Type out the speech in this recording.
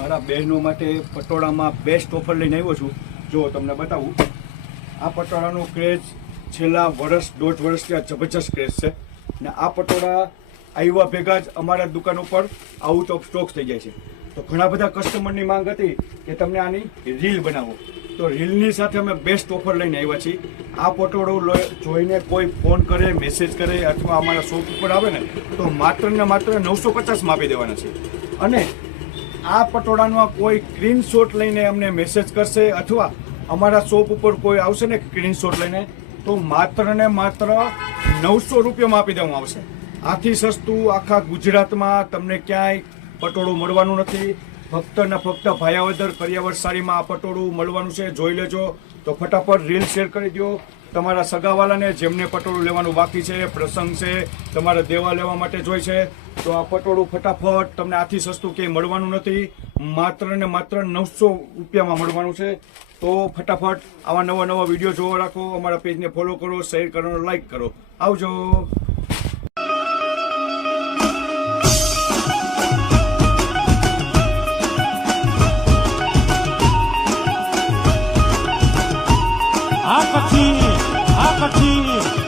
મારા બહેનો માટે પટોળામાં બેસ્ટ ઓફર લઈને આવ્યો છું. જો તમને બતાવું, આ પટોળાનો ક્રેઝ છેલ્લા વર્ષ દોઢ વર્ષથી આ જબરજસ્ત ક્રેઝ છે ને આ પટોળા આવ્યા ભેગા જ અમારા દુકાન ઉપર આઉટ ઓફ સ્ટોક થઈ જાય છે. તો ઘણા બધા કસ્ટમરની માંગ હતી કે તમને આની રીલ બનાવો, તો રીલની સાથે અમે બેસ્ટ ઓફર લઈને આવ્યા છીએ. આ પટોળો જોઈને કોઈ ફોન કરે, મેસેજ કરે અથવા અમારા શોપ ઉપર આવે ને તો માત્ર ને માત્ર 950માં આપી દેવાના છે. અને આ પટોળાનો કોઈ સ્ક્રીનશોટ લઈને અમને મેસેજ કરશે અથવા અમારા શોપ ઉપર કોઈ આવશે ને સ્ક્રીનશોટ લઈને તો માત્ર ને માત્ર 900 રૂપિયામાં આપી દેવામાં આવશે. આથી સસ્તું આખા ગુજરાતમાં તમને ક્યાંય પટોળું મળવાનું નથી. ફક્ત ને ફક્ત ભાયાવદર કરિયાવર સાડીમાં આ પટોળું મળવાનું છે. જોઈ લેજો. તો ફટાફટ રીલ શેર કરી દો તમારા સગાવાલાને જેમને પટોળું લેવાનું બાકી છે, પ્રસંગ છે, તમારે દેવા લેવા માટે જોઈ છે તો આ પટોળું ફટાફટ તમને આથી સસ્તું ક્યાંય મળવાનું નથી. માત્ર ને માત્ર 900 રૂપિયામાં મળવાનું છે. તો ફટાફટ આવા નવા નવા વિડીયો જોવા રાખો. અમારા પેજને ફોલો કરો, શેર કરો, લાઈક કરો. આવજો. આ પછી